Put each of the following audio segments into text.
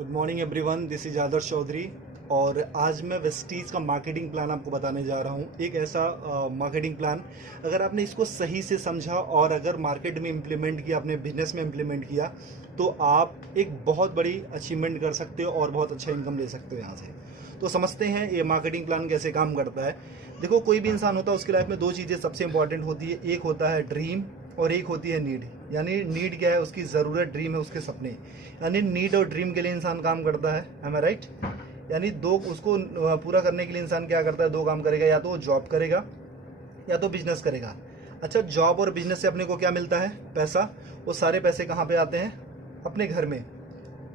Good morning everyone, this is Adarsh Chaudhary. और आज मैं वेस्टीज का मार्केटिंग प्लान आपको बताने जा रहा हूँ। एक ऐसा मार्केटिंग प्लान, अगर आपने इसको सही से समझा और अगर मार्केट में इम्प्लीमेंट किया, अपने बिजनेस में इम्प्लीमेंट किया, तो आप एक बहुत बड़ी अचीवमेंट कर सकते हो और बहुत अच्छा इनकम ले सकते हो यहाँ से। तो समझते हैं ये मार्केटिंग प्लान कैसे काम करता है। देखो, कोई भी इंसान होता है, उसकी लाइफ में दो चीज़ें सबसे इंपॉर्टेंट होती है। एक होता है ड्रीम और एक होती है नीड। यानी नीड क्या है? उसकी ज़रूरत। ड्रीम है उसके सपने। यानी नीड और ड्रीम के लिए इंसान काम करता है। एम आई राइट? यानी दो, उसको पूरा करने के लिए इंसान क्या करता है? दो काम करेगा, या तो वो जॉब करेगा या तो बिजनेस करेगा। अच्छा, जॉब और बिजनेस से अपने को क्या मिलता है? पैसा। वो सारे पैसे कहाँ पे आते हैं? अपने घर में।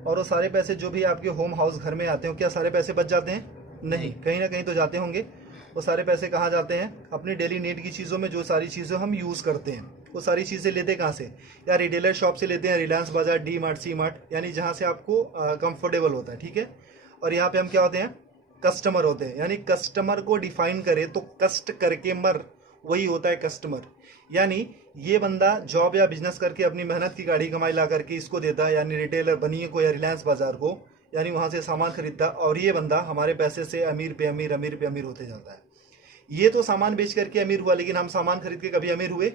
और वो सारे पैसे जो भी आपके होम हाउस घर में आते हैं, क्या सारे पैसे बच जाते हैं? नहीं, कहीं ना कहीं तो जाते होंगे। वो सारे पैसे कहाँ जाते हैं? अपनी डेली नीड की चीज़ों में। जो सारी चीज़ें हम यूज़ करते हैं, वो सारी चीज़ें लेते कहाँ से? या रिटेलर शॉप से लेते हैं, रिलायंस बाजार, डी मार्ट, सी मार्ट, यानी जहाँ से आपको कंफर्टेबल होता है। ठीक है। और यहाँ पे हम क्या होते हैं? कस्टमर होते हैं। यानी कस्टमर को डिफाइन करें तो कष्ट करके मर, वही होता है कस्टमर। यानी ये बंदा जॉब या बिजनेस करके अपनी मेहनत की गाड़ी कमाई ला करके इसको देता है, यानी रिटेलर बनिए को या रिलायंस बाजार को, यानी वहां से सामान खरीदता, और ये बंदा हमारे पैसे से अमीर पे अमीर, अमीर पे अमीर होते जाता है। ये तो सामान बेच करके अमीर हुआ, लेकिन हम सामान खरीद के कभी अमीर हुए?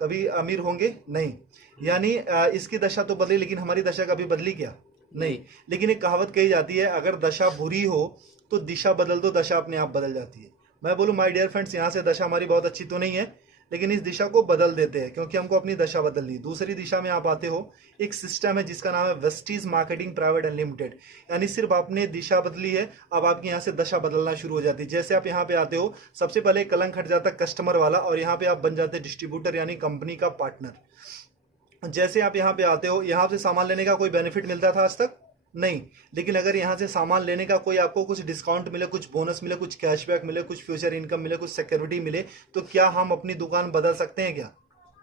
कभी अमीर होंगे? नहीं। यानी इसकी दशा तो बदली, लेकिन हमारी दशा कभी बदली क्या? नहीं। लेकिन एक कहावत कही जाती है, अगर दशा बुरी हो तो दिशा बदल दो, दशा अपने आप बदल जाती है। मैं बोलूं माय डियर फ्रेंड्स, यहाँ से दशा हमारी बहुत अच्छी तो नहीं है, लेकिन इस दिशा को बदल देते हैं, क्योंकि हमको अपनी दशा बदलनी। दूसरी दिशा में आप आते हो, एक सिस्टम है जिसका नाम है वेस्टीज मार्केटिंग प्राइवेट अनलिमिटेड। यानी सिर्फ आपने दिशा बदली है, अब आपकी यहाँ से दशा बदलना शुरू हो जाती है। जैसे आप यहाँ पे आते हो, सबसे पहले कलंक हट जाता है कस्टमर वाला, और यहाँ पे आप बन जाते हैं डिस्ट्रीब्यूटर, यानी कंपनी का पार्टनर। जैसे आप यहाँ पे आते हो, यहाँ से सामान लेने का कोई बेनिफिट मिलता था आज तक? नहीं। लेकिन अगर यहाँ से सामान लेने का कोई आपको कुछ डिस्काउंट मिले, कुछ बोनस मिले, कुछ कैशबैक मिले, कुछ फ्यूचर इनकम मिले, कुछ सिक्योरिटी मिले, तो क्या हम अपनी दुकान बदल सकते हैं? क्या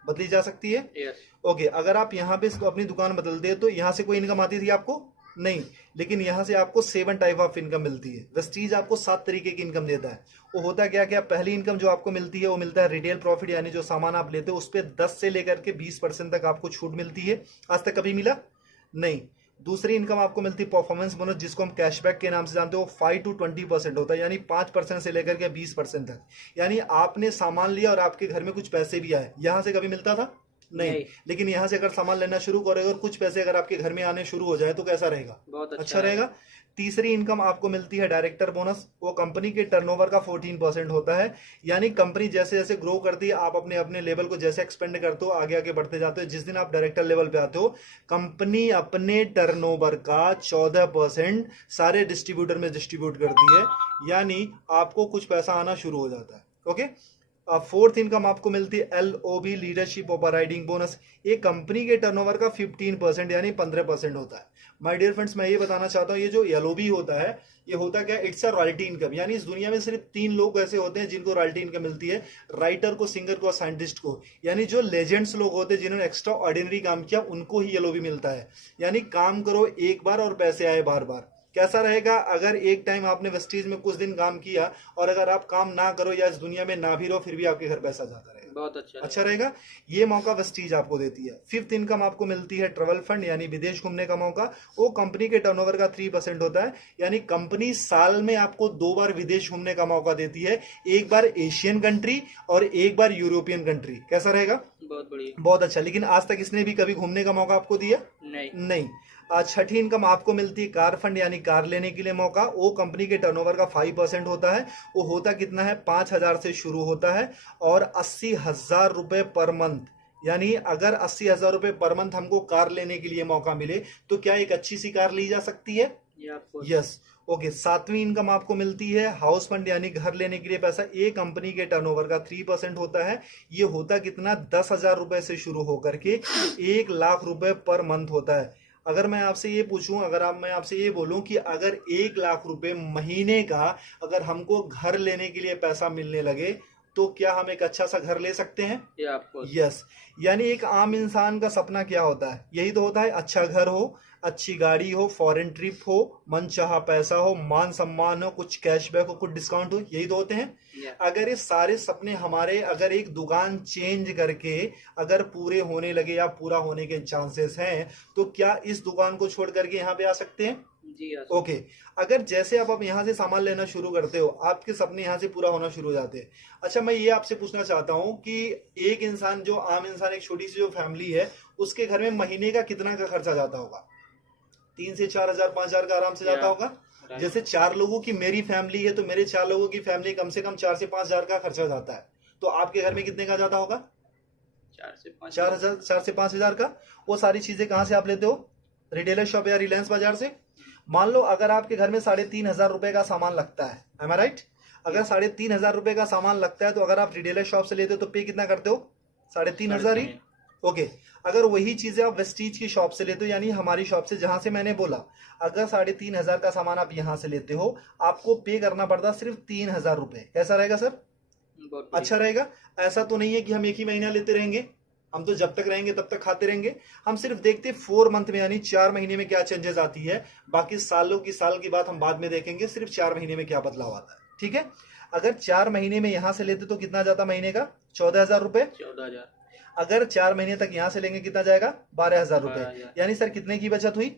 बदली जा सकती है? ओके। अगर आप यहाँ पे अपनी दुकान बदलते हैं तो यहाँ से कोई इनकम आती थी आपको? नहीं। लेकिन यहाँ से आपको 7 टाइप ऑफ इनकम मिलती है। वेस्टीज आपको 7 तरीके की इनकम देता है। वो होता क्या क्या? पहली इनकम जो आपको मिलती है वो मिलता है रिटेल प्रॉफिट, यानी जो सामान आप लेते हो उस पर 10 से लेकर के 20% तक आपको छूट मिलती है। आज तक कभी मिला? नहीं। दूसरी इनकम आपको मिलती है परफॉर्मेंस बोनस, जिसको हम कैशबैक के नाम से जानते हो। 5 to 20% होता है, यानी 5% से लेकर के 20% तक। यानी आपने सामान लिया और आपके घर में कुछ पैसे भी आए, यहां से कभी मिलता था? नहीं। लेकिन यहाँ से अगर सामान लेना शुरू करोगे और कुछ पैसे अगर आपके घर में आने शुरू हो जाए तो कैसा रहेगा? बहुत अच्छा रहेगा। तीसरी इनकम आपको मिलती है डायरेक्टर बोनस। वो कंपनी के टर्नओवर का 14% होता है। यानी कंपनी जैसे जैसे ग्रो करती है, आप अपने अपने लेवल को जैसे एक्सपेंड करते हो, आगे आगे बढ़ते जाते हो, जिस दिन आप डायरेक्टर लेवल पे आते हो, कंपनी अपने टर्नओवर का 14% सारे डिस्ट्रीब्यूटर में डिस्ट्रीब्यूट करती है। यानी आपको कुछ पैसा आना शुरू हो जाता है। ओके। फोर्थ इनकम आपको मिलती है LOB, leadership over riding bonus. ये कंपनी के टर्नओवर का 15% यानी 15% होता है। माय डियर फ्रेंड्स, मैं ये बताना चाहता हूँ, ये जो LOB होता है, ये होता क्या? It's a royalty income. यानी इस दुनिया में सिर्फ 3 लोग ऐसे होते हैं जिनको रॉयल्टी इनकम मिलती है, राइटर को, सिंगर को और साइंटिस्ट को। यानी जो लेजेंड्स लोग होते हैं, जिन्होंने एक्स्ट्रा ऑर्डिनरी काम किया, उनको ही LOB मिलता है। यानी काम करो एक बार और पैसे आए बार बार। कैसा रहेगा? अगर एक टाइम आपने वेस्टीज में कुछ दिन काम किया और अगर आप काम ना करो या इस दुनिया में ना भी रहो, फिर भी आपके घर पैसा जाता रहेगा। बहुत अच्छा रहेगा। ये मौका वेस्टीज आपको देती है। फिफ्थ इनकम आपको मिलती है ट्रेवल फंड, यानी विदेश घूमने का मौका। वो कंपनी के टर्नओवर का 3% होता है। यानी कंपनी साल में आपको 2 बार विदेश घूमने का मौका देती है, एक बार एशियन कंट्री और एक बार यूरोपियन कंट्री। कैसा रहेगा? बहुत बढ़िया, बहुत अच्छा। लेकिन आज तक इसने भी कभी घूमने का मौका आपको दिया? नहीं। छठी इनकम आपको मिलती है कार फंड, यानी कार लेने के लिए मौका। वो कंपनी के टर्नओवर का 5% होता है। वो होता कितना है? 5,000 से शुरू होता है और 80,000 रुपए पर मंथ। यानी अगर 80,000 रुपए पर मंथ हमको कार लेने के लिए मौका मिले तो क्या एक अच्छी सी कार ली जा सकती है? यस। ओके। सातवीं इनकम आपको मिलती है हाउस फंड, यानी घर लेने के लिए पैसा। ये कंपनी के टर्नओवर का 3% होता है। ये होता कितना? 10,000 रुपए से शुरू होकर के 1,00,000 रुपए पर मंथ होता है। अगर मैं आपसे ये पूछूं, मैं आपसे ये बोलूं कि अगर 1,00,000 रुपए महीने का अगर हमको घर लेने के लिए पैसा मिलने लगे, तो क्या हम एक अच्छा सा घर ले सकते हैं? यस। यानी एक आम इंसान का सपना क्या होता है? यही तो होता है, अच्छा घर हो, अच्छी गाड़ी हो, फॉरेन ट्रिप हो, मनचाहा पैसा हो, मान सम्मान हो, कुछ कैशबैक हो, कुछ डिस्काउंट हो, यही तो होते हैं। अगर ये सारे सपने हमारे अगर एक दुकान चेंज करके अगर पूरे होने लगे या पूरा होने के चांसेस हैं, तो क्या इस दुकान को छोड़ करके यहाँ पे आ सकते हैं? जी ओके। अगर जैसे आप यहाँ से सामान लेना शुरू करते हो, आपके सपने यहाँ से पूरा होना शुरू हो जाते हैं। अच्छा, मैं ये आपसे पूछना चाहता हूँ कि एक इंसान, जो आम इंसान, एक छोटी सी जो फैमिली है, उसके घर में महीने का कितना का खर्चा जाता होगा? 3 से 4 हजार, 5 हजार का आराम से जाता होगा। जैसे 4 लोगों की मेरी फैमिली है, तो मेरे 4 लोगों की फैमिली कम से कम 4 से 5 हजार का खर्चा जाता है। तो आपके घर में कितने का जाता होगा? 4 से 5 हजार का। वो सारी चीजें कहाँ से आप लेते हो? रिटेलर शॉप या रिलायंस बाजार से। मान लो अगर आपके घर में 3,500 रुपए का सामान लगता है, एम आई राइट? अगर 3,500 रुपए का सामान लगता है, तो अगर आप रिटेलर शॉप से लेते हो तो पे कितना करते हो? 3,500 ही। ओके। अगर वही चीजें आप वेस्टीज की शॉप से लेते हो, यानी हमारी शॉप से, जहां से मैंने बोला, अगर 3,500 का सामान आप यहां से लेते हो, आपको पे करना पड़ता सिर्फ 3,000 रुपए। कैसा रहेगा सर? अच्छा रहेगा। ऐसा तो नहीं है कि हम एक ही महीना लेते रहेंगे, हम तो जब तक रहेंगे तब तक खाते रहेंगे। हम सिर्फ देखते 4 मंथ में, यानी 4 महीने में क्या चेंजेस आती है। बाकी सालों की साल की बात हम बाद में देखेंगे, सिर्फ 4 महीने में क्या बदलाव आता है। ठीक है। अगर 4 महीने में यहां से लेते तो कितना जाता महीने का? 14,000 रुपए। 14,000। अगर 4 महीने तक यहां से लेंगे कितना जाएगा? 12,000 रुपए। यानी सर कितने की बचत हुई?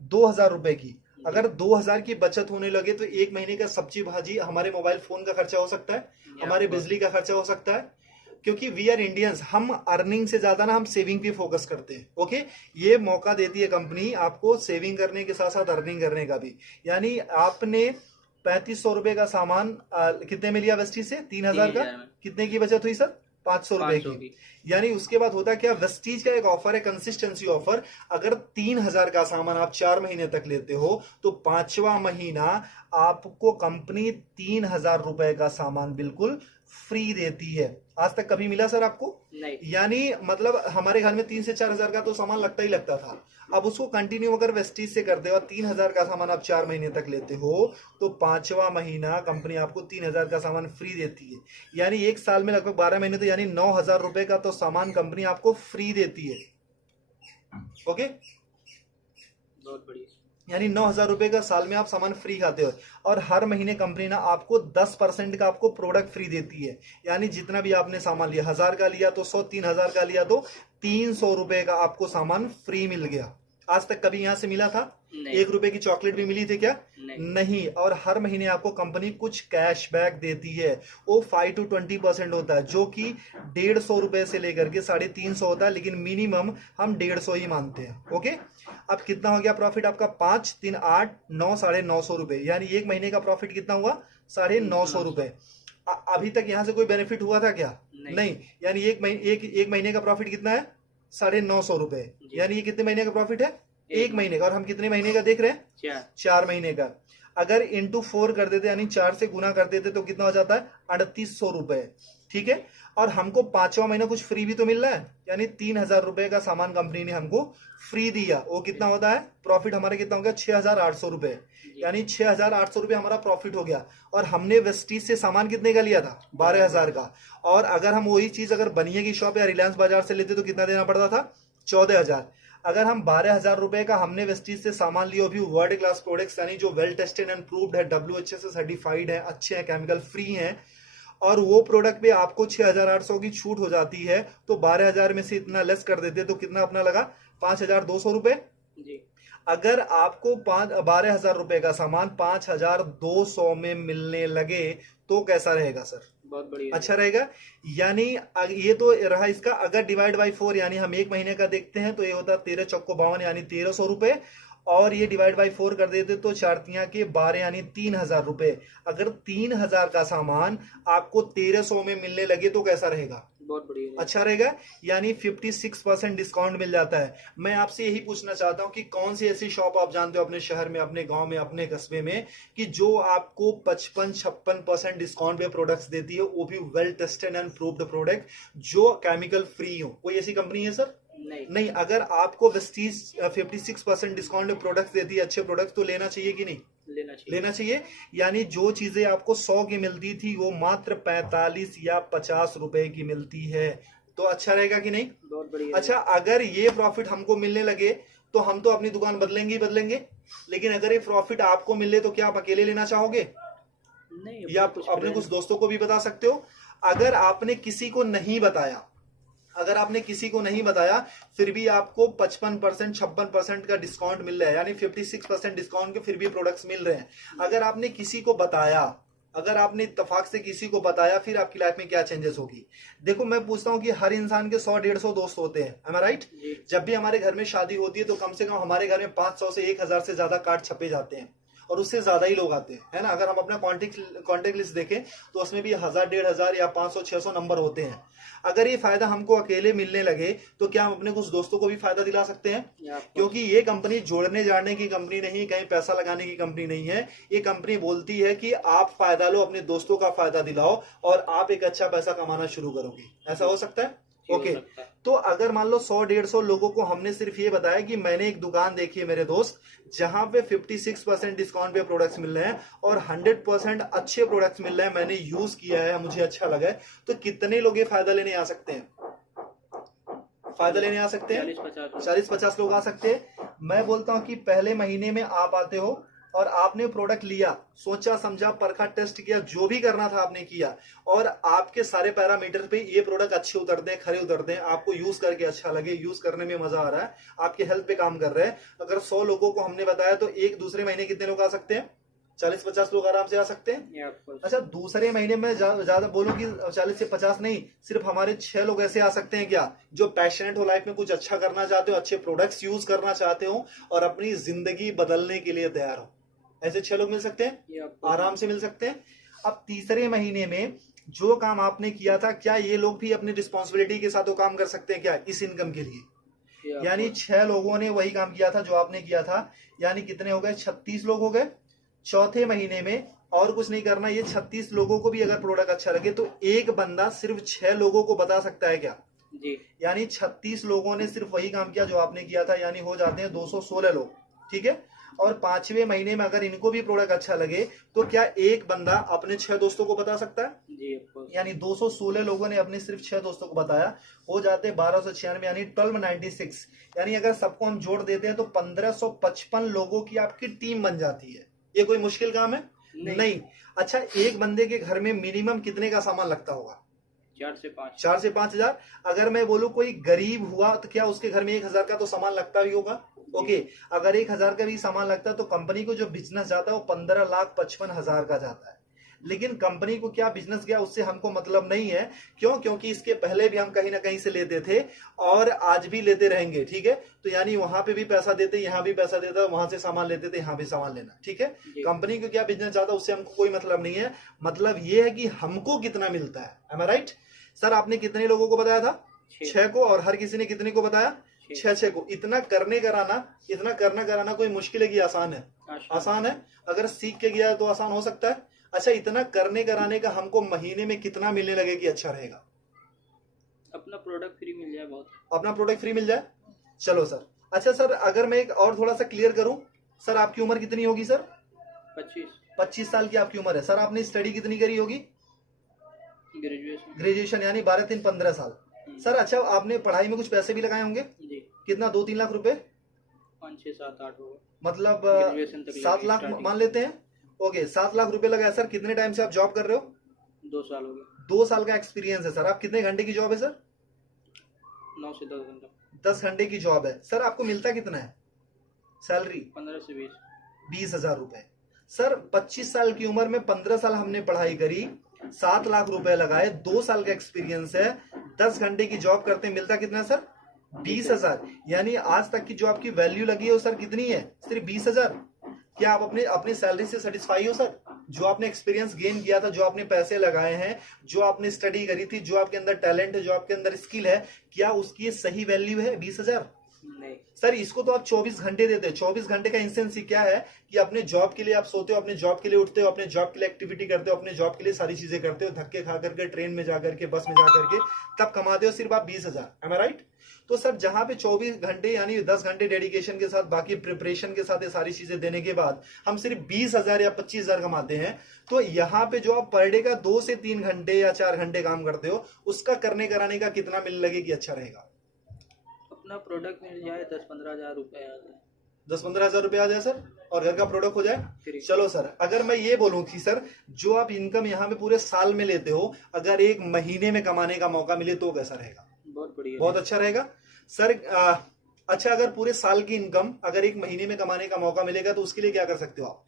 2,000 रुपए की। अगर 2,000 की बचत होने लगे तो एक महीने का सब्जी भाजी, हमारे मोबाइल फोन का खर्चा हो सकता है, हमारे बिजली का खर्चा हो सकता है। क्योंकि वी आर इंडियंस, हम अर्निंग से ज्यादा ना हम सेविंग पे फोकस करते हैं। ओके। ये मौका देती है कंपनी आपको सेविंग करने के साथ साथ अर्निंग करने का भी। यानी आपने 3,500 रुपए का सामान कितने में लिया वेस्टीज से? 3,000 का। कितने की बचत हुई सर? 500 रुपए की। यानी उसके बाद होता है क्या? वेस्टीज का एक ऑफर है, कंसिस्टेंसी ऑफर। अगर 3,000 का सामान आप 4 महीने तक लेते हो, तो 5वां महीना आपको कंपनी 3,000 रुपए का सामान बिल्कुल फ्री देती है। आज तक कभी मिला सर आपको? नहीं। यानी मतलब हमारे घर में 3 से 4 हजार का तो सामान लगता ही लगता था। अब उसको कंटिन्यू अगर वेस्टीज से करते हो और 3,000 का सामान आप 4 महीने तक लेते हो, तो 5वां महीना कंपनी आपको 3,000 का सामान फ्री देती है। यानी एक साल में लगभग 12 महीने, तो यानी 9,000 रुपए का तो सामान कंपनी आपको फ्री देती है। ओके। बहुत बढ़िया। यानी 9,000 रुपए का साल में आप सामान फ्री खाते हो। और हर महीने कंपनी ना आपको 10% का आपको प्रोडक्ट फ्री देती है। यानी जितना भी आपने सामान लिया, 1,000 का लिया तो 100, 3,000 का लिया तो 300 रुपए का आपको सामान फ्री मिल गया। आज तक कभी यहां से मिला था? 1 रुपए की चॉकलेट भी मिली थी क्या? नहीं। और हर महीने आपको कंपनी कुछ कैशबैक देती है, वो 5 to 20% होता है, जो कि 150 रुपए से लेकर के 350 होता है, लेकिन मिनिमम हम 150 ही मानते हैं। ओके। अब कितना हो गया प्रॉफिट आपका? 5, 3, 8, 9, 950 रुपए। यानी एक महीने का प्रॉफिट कितना हुआ? 950 रुपए। अभी तक यहां से कोई बेनिफिट हुआ था क्या? नहीं। यानी एक महीने का प्रॉफिट कितना है? 950 रुपए। यानी ये कितने महीने का प्रॉफिट है? एक महीने का। और हम कितने महीने का देख रहे हैं? 4 महीने का। अगर इंटू 4 कर देते, यानी 4 से गुना कर देते, तो कितना हो जाता है? 3,800 रुपए। ठीक है। और हमको 5वां महीना कुछ फ्री भी तो मिल रहा है, यानी 3,000 रुपए का सामान कंपनी ने हमको फ्री दिया। वो कितना होता है? प्रॉफिट हमारा कितना हो गया? 6,800 रुपए। यानी 6,800 रुपए हमारा प्रॉफिट हो गया। और हमने वेस्टीज से सामान कितने का लिया था? 12,000 का। और अगर हम वही चीज अगर बनिए की शॉप या रिलायंस बाजार से लेते तो कितना देना पड़ता था? 14,000। अगर हम 12,000 रुपए का हमने वेस्टीज से सामान लिया, भी वर्ल्ड क्लास प्रोडक्ट्स, यानी जो वेल टेस्टेड एंड प्रूव्ड है, WHS से सर्टिफाइड है, अच्छे हैं, केमिकल फ्री हैं, और वो प्रोडक्ट पे आपको 6,800 की छूट हो जाती है, तो 12,000 में से इतना लेस कर देते तो कितना अपना लगा? 5,200 रुपए। अगर आपको 12,000 रुपए का सामान 5,200 में मिलने लगे तो कैसा रहेगा सर? बहुत बढ़िया। अच्छा रहेगा। यानी ये तो रहा इसका। अगर डिवाइड बाई 4, यानी हम एक महीने का देखते हैं, तो ये होता है 13 चौको 52, यानी 1,300 रुपए। और ये डिवाइड बाई 4 कर देते तो 4 के 12, यानी 3,000 रुपए। अगर 3,000 का सामान आपको 1,300 में मिलने लगे तो कैसा रहेगा? बहुत बढ़िया। अच्छा रहेगा। यानी 56% डिस्काउंट मिल जाता है। मैं आपसे यही पूछना चाहता हूं कि कौन सी ऐसी शॉप आप जानते हो अपने शहर में, अपने गांव में, अपने कस्बे में, कि जो आपको 55-56% डिस्काउंट पे प्रोडक्ट्स देती है, वो भी well tested and proved product, जो केमिकल फ्री हो? कोई ऐसी कंपनी है सर? नहीं। अगर आपको वेस्टीज 56% डिस्काउंट में प्रोडक्ट्स देती है, अच्छे प्रोडक्ट्स, तो लेना चाहिए कि नहीं? लेना चाहिए। यानी जो चीजें आपको 100 की मिलती थी, वो मात्र 45 या 50 रुपए की मिलती है। तो अच्छा रहेगा कि नहीं? बहुत बढ़िया। अच्छा, अगर ये प्रॉफिट हमको मिलने लगे तो हम तो अपनी दुकान बदलेंगे ही बदलेंगे, लेकिन अगर ये प्रॉफिट आपको मिले तो क्या आप अकेले लेना चाहोगे, नहीं, या आप अपने कुछ दोस्तों को भी बता सकते हो? अगर आपने किसी को नहीं बताया, अगर आपने किसी को नहीं बताया फिर भी आपको 55% 56% का डिस्काउंट मिल रहा है, यानी 56% डिस्काउंट के फिर भी प्रोडक्ट्स मिल रहे हैं। अगर आपने किसी को बताया, अगर आपने इत्तेफाक से किसी को बताया, फिर आपकी लाइफ में क्या चेंजेस होगी? देखो, मैं पूछता हूं कि हर इंसान के 100-150 दोस्त होते हैं, am I right? जब भी हमारे घर में शादी होती है तो कम से कम हमारे घर में 500 से 1000 से ज्यादा कार्ड छपे जाते हैं, और उससे ज्यादा ही लोग आते हैं, है ना? अगर हम अपना कॉन्टेक्ट लिस्ट देखें तो उसमें भी 1000-1500 या 500-600 नंबर होते हैं। अगर ये फायदा हमको अकेले मिलने लगे तो क्या हम अपने कुछ दोस्तों को भी फायदा दिला सकते हैं? क्योंकि ये कंपनी जोड़ने जाने की कंपनी नहीं, कहीं पैसा लगाने की कंपनी नहीं है। ये कंपनी बोलती है कि आप फायदा लो, अपने दोस्तों का फायदा दिलाओ और आप एक अच्छा पैसा कमाना शुरू करोगे। ऐसा हो सकता है? ओके, तो अगर मान लो 100-150 लोगों को हमने सिर्फ ये बताया कि मैंने एक दुकान देखी है मेरे दोस्त, जहां पे 56% डिस्काउंट पे प्रोडक्ट्स मिल रहे हैं और 100% अच्छे प्रोडक्ट्स मिल रहे हैं, मैंने यूज किया है, मुझे अच्छा लगा है, तो कितने लोग ये फायदा लेने आ सकते हैं? फायदा लेने आ सकते हैं 40-50 लोग आ सकते हैं। मैं बोलता हूं कि पहले महीने में आप आते हो और आपने प्रोडक्ट लिया, सोचा समझा, परखा, टेस्ट किया, जो भी करना था आपने किया, और आपके सारे पैरामीटर पे ये प्रोडक्ट अच्छे उतरते हैं, खरे उतरते हैं, आपको यूज करके अच्छा लगे, यूज करने में मजा आ रहा है, आपके हेल्थ पे काम कर रहे हैं। अगर 100 लोगों को हमने बताया तो एक दूसरे महीने कितने लोग आ सकते हैं? 40-50 लोग आराम से आ सकते हैं। अच्छा, दूसरे महीने में ज्यादा बोलो कि 40 से 50 नहीं, सिर्फ हमारे 6 लोग ऐसे आ सकते हैं क्या, जो पैशनेट हो, लाइफ में कुछ अच्छा करना चाहते हो, अच्छे प्रोडक्ट्स यूज करना चाहते हो और अपनी जिंदगी बदलने के लिए तैयार हो। ऐसे 6 लोग मिल सकते हैं, आराम से मिल सकते हैं। अब तीसरे महीने में जो काम आपने किया था, क्या ये लोग भी अपनी रिस्पॉन्सिबिलिटी के साथ वो काम कर सकते हैं क्या इस इनकम के लिए? यानी 6 लोगों ने वही काम किया था जो आपने किया था, यानी कितने हो गए? 36 लोग हो गए। चौथे महीने में और कुछ नहीं करना, ये 36 लोगों को भी अगर प्रोडक्ट अच्छा लगे तो एक बंदा सिर्फ 6 लोगों को बता सकता है क्या जी? यानी 36 लोगों ने सिर्फ वही काम किया जो आपने किया था, यानी हो जाते हैं 216 लोग, ठीक है? और 5वें महीने में अगर इनको भी प्रोडक्ट अच्छा लगे तो क्या एक बंदा अपने 6 दोस्तों को बता सकता है जी? यानी 216 लोगों ने अपने सिर्फ 6 दोस्तों को बताया, हो जाते 1296, यानी 1296। यानी अगर सबको हम जोड़ देते हैं तो 1555 लोगों की आपकी टीम बन जाती है। ये कोई मुश्किल काम है? नहीं। अच्छा, एक बंदे के घर में मिनिमम कितने का सामान लगता होगा? 4 से 5 हजार। अगर मैं बोलूं कोई गरीब हुआ तो क्या उसके घर में 1000 का तो सामान लगता ही होगा? ओके, अगर 1000 का भी सामान लगता है तो कंपनी को जो बिजनेस जाता है वो 15,55,000 का जाता है। लेकिन कंपनी को क्या बिजनेस गया उससे हमको मतलब नहीं है। क्यों? क्योंकि इसके पहले भी हम कहीं ना कहीं से लेते थे और आज भी लेते रहेंगे, ठीक है? तो यानी वहां पे भी पैसा देते, यहाँ भी पैसा देता, वहां से सामान लेते थे, यहाँ भी सामान लेना, ठीक है? कंपनी को क्या बिजनेस जाता उससे हमको कोई मतलब नहीं है। मतलब ये है कि हमको कितना मिलता है। एम आई राइट? सर, आपने कितने लोगों को बताया था? 6 को। और हर किसी ने कितने को बताया? 6 को। इतना करने कराना कोई मुश्किल है कि आसान है? आसान है। अगर सीख के गया तो आसान हो सकता है। अच्छा, इतना करने कराने का हमको महीने में कितना मिलने लगे कि अच्छा रहेगा? अपना प्रोडक्ट फ्री मिल जाए। बहुत अपना प्रोडक्ट फ्री मिल जाए। चलो सर। अच्छा सर, अगर मैं एक और थोड़ा सा क्लियर करूं, सर आपकी उम्र कितनी होगी सर? 25 साल की आपकी उम्र है। सर, आपने स्टडी कितनी करी होगी? ग्रेजुएशन, यानी 12-3-15 साल। सर, अच्छा, आपने पढ़ाई में कुछ पैसे भी लगाए होंगे जी? कितना? 2-3 लाख रुपए? 5-6-7-8 होगा, मतलब 7 लाख मान लेते हैं। ओके, 7 लाख रुपए लगाया। सर, कितने टाइम से आप जॉब कर रहे हो? 2 साल हो गए। 2 साल का एक्सपीरियंस है। सर, आप कितने घंटे की जॉब है सर? 9 से 10 घंटा। 10 घंटे की जॉब है। सर, आपको मिलता कितना है सैलरी? 15 से 20 हजार रुपए। सर, 25 साल की उम्र में 15 साल हमने पढ़ाई करी, 7 लाख रुपए लगाए, 2 साल का एक्सपीरियंस है, 10 घंटे की जॉब करते, मिलता कितना है सर? 20 हजार। यानी आज तक की जो आपकी वैल्यू लगी है वो सर कितनी है? सिर्फ 20 हजार। क्या आप अपनी सैलरी से सेटिस्फाई हो सर? जो आपने एक्सपीरियंस गेन किया था, जो आपने पैसे लगाए हैं, जो आपने स्टडी करी थी, जो आपके अंदर टैलेंट है, जो आपके अंदर स्किल है, क्या उसकी सही वैल्यू है 20 हजार? नहीं। सर इसको तो आप 24 घंटे देते हैं। 24 घंटे का इंसेंस क्या है कि अपने जॉब के लिए आप सोते हो, अपने जॉब के लिए उठते हो, अपने जॉब के लिए एक्टिविटी करते हो, अपने जॉब के लिए सारी चीजें करते हो, धक्के खा करके ट्रेन में जा करके, बस में जा करके, तब कमाते हो सिर्फ आप 20,000। एम आई राइट? तो सर जहां पे 24 घंटे यानी 10 घंटे डेडिकेशन के साथ, बाकी प्रिपरेशन के साथ ये सारी चीजें देने के बाद हम सिर्फ 20,000 या 25,000 कमाते हैं, तो यहाँ पे जो आप पर डे का 2 से 3 घंटे या 4 घंटे काम करते हो, उसका करने कराने का कितना मिल लगे कि अच्छा रहेगा? अपना प्रोडक्ट मिल जाए 10-15 हज़ार रुपये आ जाए। 10-15 हजार रुपए आ जाए सर, और घर का प्रोडक्ट हो जाए। फ्री। चलो सर, अगर मैं ये बोलूं कि सर जो आप इनकम यहाँ पे पूरे साल में लेते हो, अगर एक महीने में कमाने का मौका मिले तो कैसा रहेगा? बहुत बढ़िया। बहुत अच्छा रहेगा सर। अच्छा, अगर पूरे साल की इनकम अगर एक महीने में कमाने का मौका मिलेगा तो उसके लिए क्या कर सकते हो आप?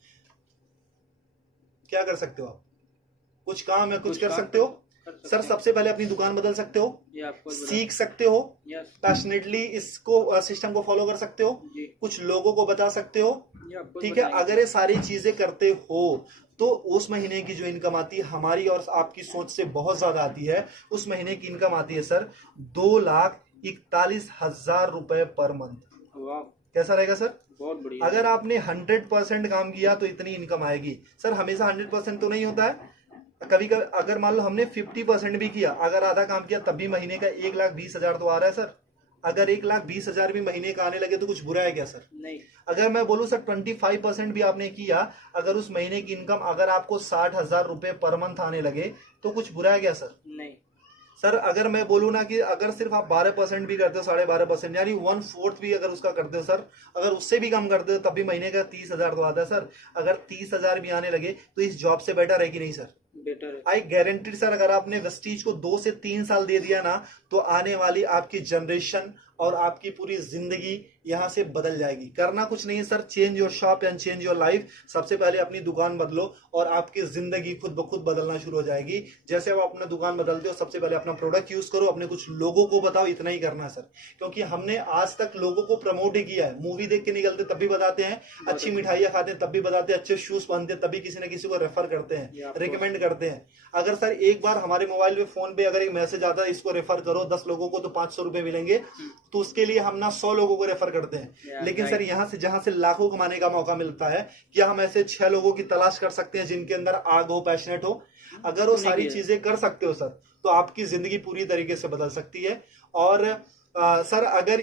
क्या कर सकते हो आप? कुछ काम है, कुछ कर सकते हो सर। सबसे पहले अपनी दुकान बदल सकते हो, ये आपको सीख सकते हो, यस पैशनेटली इसको सिस्टम को फॉलो कर सकते हो, जी, कुछ लोगों को बता सकते हो, ये आपको ठीक है। बताएंगे। अगर ये सारी चीजें करते हो तो उस महीने की जो इनकम आती है हमारी और आपकी सोच से बहुत ज्यादा आती है। उस महीने की इनकम आती है सर 2,41,000 रुपए पर मंथ। वाह, कैसा रहेगा सर? बहुत बढ़िया। अगर आपने 100% काम किया तो इतनी इनकम आएगी सर। हमेशा 100% तो नहीं होता है, कभी कभी अगर मान लो हमने 50% भी किया, अगर आधा काम किया, तब भी महीने का 1,20,000 तो आ रहा है सर। अगर 1,20,000 भी महीने का आने लगे तो कुछ बुरा है क्या सर? नहीं। अगर मैं बोलूं सर 25% भी आपने किया, अगर उस महीने की इनकम अगर आपको 60,000 रुपए पर मंथ आने लगे तो कुछ बुरा है क्या सर? नहीं। सर अगर मैं बोलूं ना कि अगर सिर्फ आप 12% भी करते हो, 12.5% यानी 1/4 भी अगर उसका करते हो सर, अगर उससे भी कम करते हो तब भी महीने का 30,000 तो आता है सर। अगर 30,000 भी आने लगे तो इस जॉब से बेटर है कि नहीं सर? बेटर है। आई गारंटी सर, अगर आपने वेस्टीज को 2 से 3 साल दे दिया ना, तो आने वाली आपकी जनरेशन और आपकी पूरी जिंदगी यहां से बदल जाएगी। करना कुछ नहीं है sir, change your shop and change your life. सबसे पहले अपनी दुकान बदलो और आपकी जिंदगी खुद ब खुद बदलना शुरू हो जाएगी। जैसे आप अपना दुकान बदलते हो, सबसे पहले अपना प्रोडक्ट यूज करो, अपने कुछ लोगों को बताओ, इतना ही करना है सर। क्योंकि हमने आज तक लोगों को प्रमोट ही किया है। मूवी देख के निकलते तब भी बताते हैं, अच्छी मिठाइयां खाते हैं तब भी बताते हैं, अच्छे शूज पहनते हैं तभी किसी न किसी को रेफर करते हैं, रिकमेंड करते हैं। अगर सर एक बार हमारे मोबाइल पे फोन पे अगर एक मैसेज आता है इसको रेफर करो 10 लोगों को तो 500 रुपए मिलेंगे, तो उसके लिए हम ना 100 लोगों को रेफर करते हैं। लेकिन सर यहाँ से जहां से लाखों कमाने का मौका मिलता है, क्या हम ऐसे 6 लोगों की तलाश कर सकते हैं जिनके अंदर आग हो, पैशनेट हो? अगर वो सारी चीजें कर सकते हो सर तो आपकी जिंदगी पूरी तरीके से बदल सकती है। और सर अगर